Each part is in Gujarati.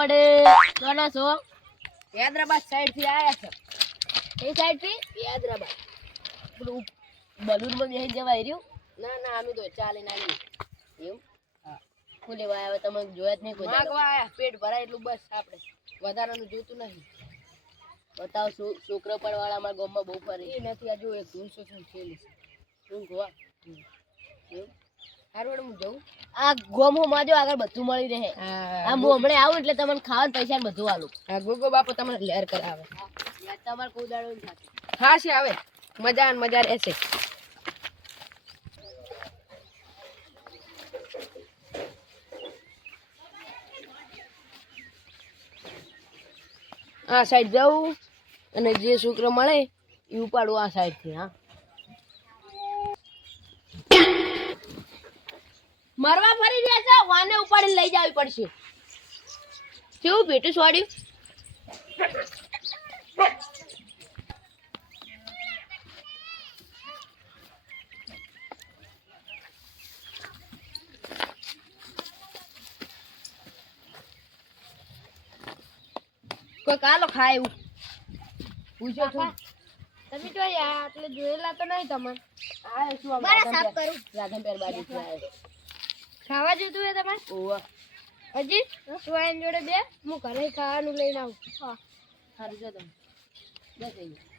વડે કોના છો? હૈદરાબાદ સાઈડથી આયા છે. એ સાઈડથી? હૈદરાબાદ. પેલું બલૂનમાં બેસી જવાય રહ્યું? ના ના અમે તો ચાલે ના હા. શું લેવા હવે તમે જોયા જ નહીં કોઈ માગવા આયા પેટ ભરાય એટલું બસ આપણે વધારાનું જોતું નહીં. બતાવો છોકરો પણ વાળા અમારા ગામમાં બહુ ફરે. એ નથી આ જો એક ધૂનસો છે. ઊંઘવા એમ? હારું હું જઉં? આ ગોમમાં જો આગળ બધું મળી રહે. આ હું હમણાં આવું એટલે તમને ખાવાનું પૈસા ને બધું આલું. આ ગોગો બાપો તમને લહેર કરાવે. તમારે કોઈ દાડો હા છે આવે. મજા મજા રહેશે. આ સાઈડ જવું અને જે શુક્ર મળે એ ઉપાડવું આ સાઈડથી હા. મરવા ફરી રહ્યા છે વાને ઉપાડીને લઈ જવી પડશે. કેવું ભેટું છોડ્યું કોઈ કાલો ખાય એવું? પૂછો છું. તમે જોયા એટલે જોયેલા તો નહીં તમે આ શું મારા સાફ કરું. રાધનપુર બાજુ. ખાવા જોતું હે તમારે? ઓવા. હજી? શું જોડે બે હું ઘરે ખાવાનું લઈને આવું. હા. સારું છે તમે. અહીંયા.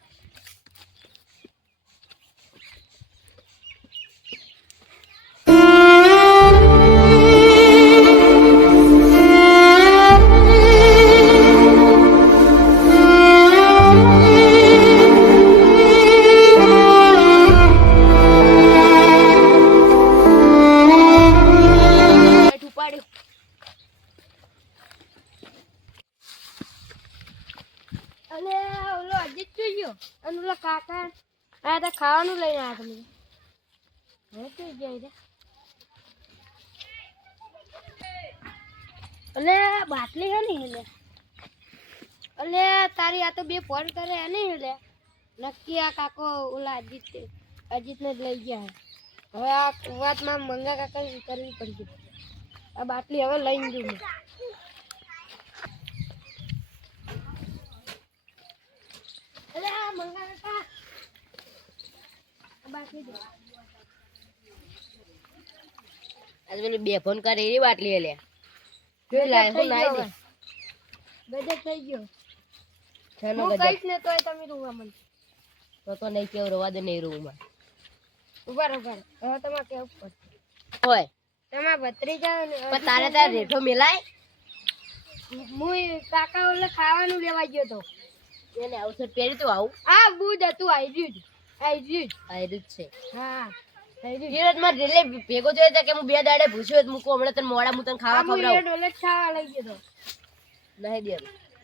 ખાવાનું લઈને આવ્યા તમે. હવે જોઈ જાય અલે, બાટલી હે ને એટલે અલે, તારી આ તો બે ફોન કરે હે ને એટલે નક્કી આ કાકો ઓલા અજીત અજીતને જ લઈ ગયા. હવે આ વાતમાં મંગા કાકા કરવી પડી આ બાટલી હવે લઈને જઉં હું. અરે આ મંગા કાકા આ બાટલી દે આજે પેલી બે ફોન કરી એવી બાટલી લે ગજબ લાય, હું લાય દે હવે. થઈ ગયો. છેનો ગજબ. કહીશ ને તોય તમે રૂવા મને. તો તો નહીં કેવ રવા દે નહીં રૂમાં ઊભા ઊભા. હવે તમારે કેવું પડશે? હોય. તમારા ભત્રીજા ને પણ તારે તારે રેઠો મિલાય. હું કાકા ઓલે ખાવાનું લેવા ગયો તો. એને આવશે પહેરી તો આવું. આ બુધ હતું આવી રહ્યું આયરું જ છે. હા આઈ રહ્યું જ. ધીરજમાં રેલે ભેગો જોયો છે કે હું બે દાડે ભૂસ્યો જ હમણાં તને મોડા હું તને ખાવા ખવડાવું. ડોલે ખાવા લઈ ગયો નહીં દે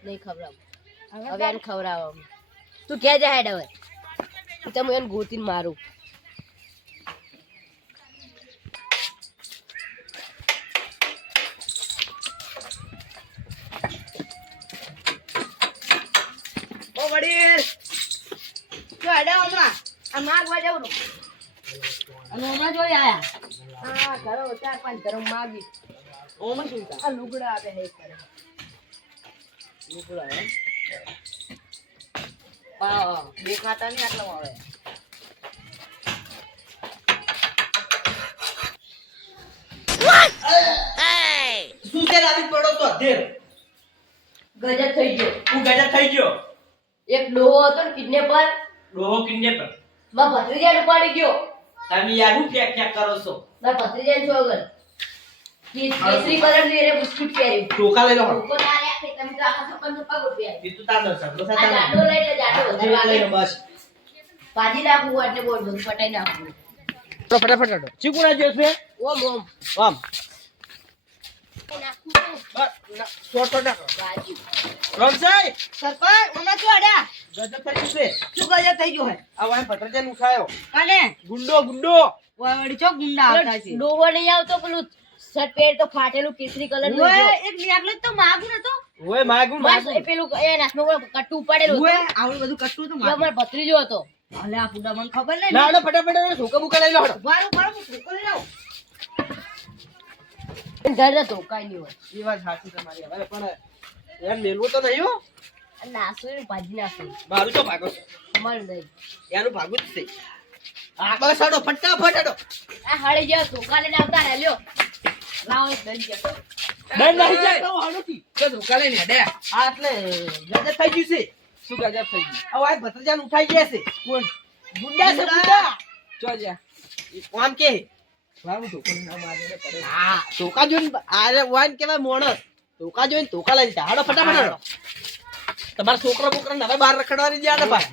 નહીં ખવડાવું. હવે હવે એને ખવડાવવાનું તું ક્યાં જાય હેડ હવે? તું તમે એને ગોતીને મારું. ઓ વડીલ. તો હેડે હમણાં? માગવા જવું અને હમણાં જોઈ આયા. હા ઘરો ચાર પાંચ ઘરો માગી. ઓમાં શું આ લુગડા આપે હે કરે લુગડા એમ? પા દેખાતા નહીં આટલા આવે શું છે રાતી પડો તો? ધેર. ગજબ થઈ ગયો. હું ગજબ થઈ ગયો. એક ડોહો હતો ને કિડનેપર. ડોહો કિડનેપર. માં ભત્રીજાને ઉપાડી ગયો. તમે યાર હું ફેક ફેક કરો છો? મારા ભત્રીજાને છોગન કેસરી કલરની એને બિસ્કિટ પહેર્યું ટોકા લઈ લો ટોકો ના લે કે તમે તો આખા સપન સપા ગોઠવ્યા એ તું તાર સગડો આ થતા જાડો લઈ લે જાડો નહીં લઈ લો બસ. પાજી નાખવું એટલે બોલ બોલ ફટાઈ નાખું. તો ફટાફટ હટો ચીકુણા જે છે? ઓમ ઓમ. આમ બસ. ના, શોર્ટ શોર્ટ રમસાઈ! સરપંચ હમણાં શું અડ્યા ગજબ થઈ ગયું છે. શું ગજબ થઈ ગયું હે? આ વાય ભત્રજાને ઉઠાયો કાને? ગુંડો ગુંડો! વાવડી ચો ગુંડા આવતા છે? ડોવો નહીં આવતો પેલું શર્ટ તો ફાટેલું કેસરી કલરનું એક નિયાકલો તો માગું નતો. ઓય માગું માગું. પેલું એ કટ્ટું હતું. આવડું બધું કટતું તો એ ભત્રીજો હતો. અલે આ પુડા મને ખબર નહીં. ના ના ફટાફટ છોકરા બુકા લઈ લો હટો વારું ભૂકો લઈ આવું. ઘર હતો કાઈ નહીં હોય. એ વાત સાચી તમારી હવે પણ યાર મેલવું તો નહીં હો. નાસું એનું ભાજી નાસું. મારું તો ભાગો છે. અમારું નહીં. એનું ભાગું જ છે. હા બસ હડો ફટાફટ હડો. આ હળી ગયા ધોકા લઈને આવતા રહ્યા લ્યો. લાવો દઈ ગયા બંધ નહીં જાય તો તો ધોકા લઈને હેડે. આ એટલે ગજબ થઈ ગયું છે. શું ગજબ થઈ ગયું? હવે આ ભત્રીજાને ઉઠાઈ ગયા છે. કોણ? ગુંડા છે ગુંડા? ચો જા કોમ કે હા ધોકા જોઈને આરે વાન કેવાય મોણસ. ધોકા જોઈને ધોકા લઈને જા. હાડો ફટાફટ હાડો તમારા છોકરા બોકરા હવે બહાર રખડવાની જ્યાં ને ભાઈ.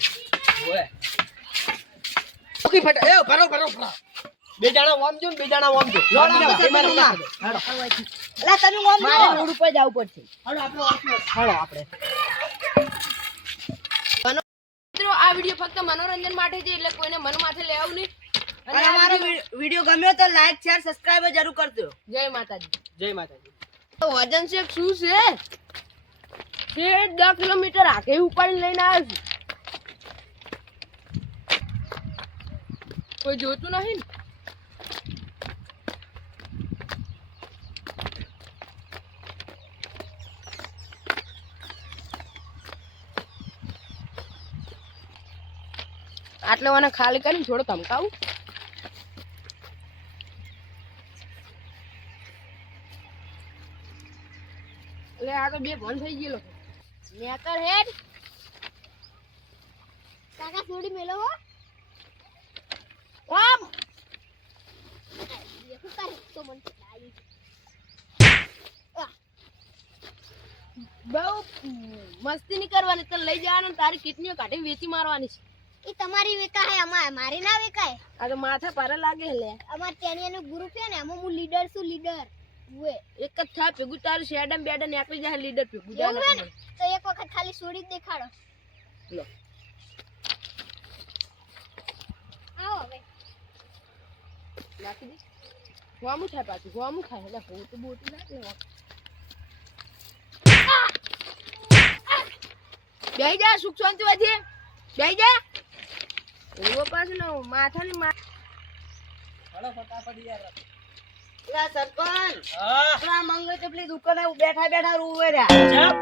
ઓકે ફટા એ ભરો ભરો ભરો બે જણા વામ જો બે જણા વામ જો. અલા તમે ઓમ મારે રોડ ઉપર જવું પડશે. હાલો આપણે હાલો આપણે. મિત્રો આ વીડિયો ફક્ત મનોરંજન માટે છે એટલે કોઈને મન માથે લેવું નહીં. અને અમારો વિડીયો- ગમ્યો તો લાઈક શેર સબસ્ક્રાઇબ જરૂર કરજો. જય માતાજી. જય માતાજી. તો વજન શેખ શું છે? તે દસ કિલોમીટર આગે ઉપાડી લઈને આવ્યો છું. કોઈ જોતું નહીં ને? આટલે મને ખાલી કરીને થોડો ધમકાવું. એટલે આ તો બે ભણ થઈ ગયેલો. નેકર હેડ. કાકા થોડી મેલો હો. આમ બહુ મસ્તી નહીં કરવાની તને લઈ જવાનું તારી કિડનીઓ કાઢી વેચી મારવાની છે. એ તમારી વેકાય અમાર મારી ના વેકાય? આ તો માથા પર લાગે લે. અમાર ટેનિયાનું ગ્રુપ છે ને એમાં હું લીડર છું લીડર એક જ થાય ભેગું તારું શેડમ બેડમ નીકળી જાય લીડર ભેગું જાય. તો એક વખત ખાલી છોડી જ દેખાડો. લો. આવો હવે. નાખી દે. હોમું થાય પાછું હોમું થાય. એટલે તો બોટી નાખ લે બેહી જા સુખ શાંતિ વધી. બેહી જા. એવો પાછું ના માથાની માથા હાલો ફટાફટ યાર. એલા સરપંચ. હા. મંગળ ચપલી દુકાને બેઠા બેઠા રૂવે રહ્યા.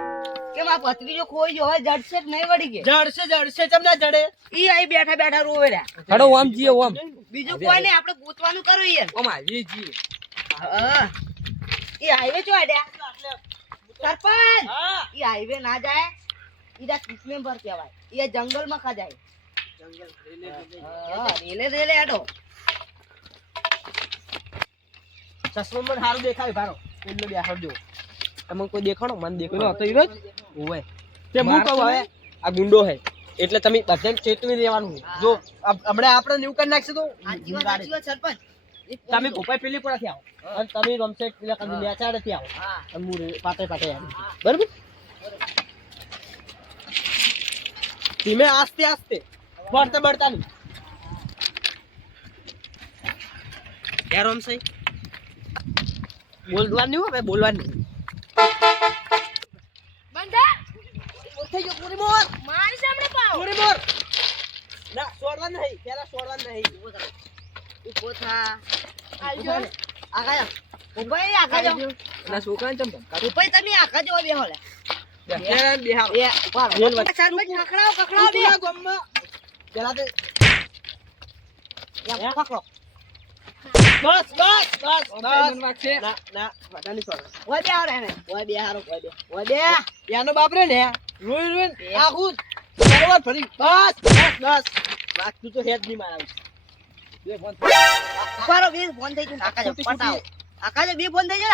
કે મારા ભત્રીજો ખોઈ ગયો જડશે જ નહીં વળી કે જડશે જડશે ચમ ના જડે? ઈ અહીં બેઠા બેઠા રૂવે રહ્યા. હાડો ઓમ જીએ ઓમ. બીજું કોઈ નહીં આપણે ગોતવાનું કરું યાર ઓમ આવી જી હા. ઈ હાઈવે ચો આડ્યા સરપંચ! ઈ હાઈવે ના જાય. કિસ્મેમ્બર કહેવાય. ઈ જંગલમાં ખા જાય હા, રેલે રેલે આડો ચશ્મા મને સારું દેખાય ભારો એટલે બેહાડજો તમને કોઈ દેખાણો મને દેખાણો હતો ઈરોજ? ઓવે તે હું કહું હવે? આ ગુંડો હે. એટલે તમે બધાને ચેતવી દેવાનું. જો હમણાં આપણે ન્યુ કરી નાખશે તો? સરપંચ. તમે ભોપાઈ પેલી પડાથી આવો. અને તમે રમશે પેલા કદી નેચાડેથી આવો. અને હું પાટે પાટે આવું. બરાબર? ધીમે આસ્તે આસ્તે. બળતા બળતા નહીં ક્યાં રમશે? બોલવાનું હોય ભાઈ બોલવાનું. બંધા થઈ ગયો પૂરી મોર મારી સામે પાવ. પૂરી મોર ના છોડવાનું નહીં પેલા છોડવાનું નહીં. ઊભો થા. આલજો આગા જાઓ. ઉભાઈ આગા જાઓ. ના છોકરાને ચમ? ઉભાઈ તમે આગા જાઓ બેહો લે બેહારો, બેહારો. એ ઊભા રહો. બોલ વાત. સરપંચ કકડાવો કકડાવો બે પૂરા પેલા તો એમ પકડો. બસ બસ બસ બસ. વાગશે. ના ના નહીં છોડવાનું. ઓય બે આવરે ને ઓય બે હારો ઓય બે ઓય બે યાનો બાપ રે ને રોઈ રોઈ આખું બરોબર ફરી બસ બસ બસ. વાત તું તો હેડ નહીં મારાવી. બે ફોન ઉભારો બે ફોન થઈ ગયો. આકાજો પટાવો. આકા બે ફોન થઈ ગયો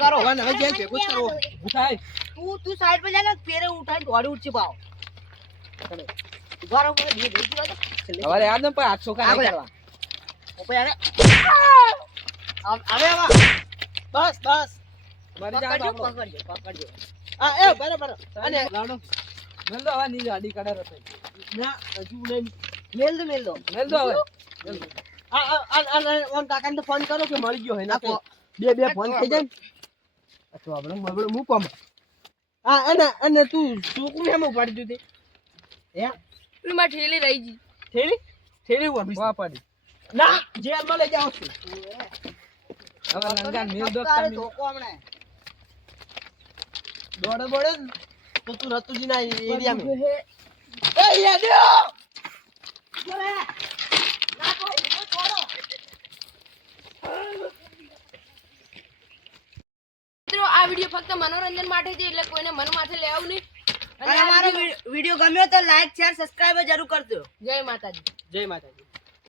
કરો હવે હવે ભેગું તું તું સાઈડ પર જા ને ફેરે ઉઠાઈ દોડી ઉઠશે પાવ ઉભારો મને બે બે તો હવે યાદ ન પણ આ છોકરા કરવા ઉપર આવે હવે હવે બસ બસ. મરી જાવ પકડજો પકડજો પકડજો. આ એ બરાબર અને લાવડો. મેલ દો હવે નીચે અડી કાઢે રસ્તે. ના હજુ નહીં મેલ દો મેલ દો. મેલ દો હવે. આ આ ઓન કાકાને ફોન કરો કે મળી ગયો હોય ના તો બે બે ફોન થઈ જાય. તો આપણે બબડું મૂકો આમાં. આ અને અને તું છોકરું એમ ઉપાડી દીધી હે? મારી ઠેલી રહી ગઈ ઠેલી ઠેલી ઉપર વાહ પડી. ના જેલમાં લઈ જાવ છું. હવે લંગાને મેલ દો તમે. ધોકો હમણે. દોડે બોડે તો તું રતુજી ના એરિયામાં. એ યાદ્યો મિત્રો આ વીડિયો ફક્ત મનોરંજન માટે છે એટલે કોઈને મન માથે લેવું નહીં. અને અમારો વીડિયો ગમ્યો તો લાઈક શેર સબસ્ક્રાઇબ જરૂર કરજો. જય માતાજી. જય માતાજી.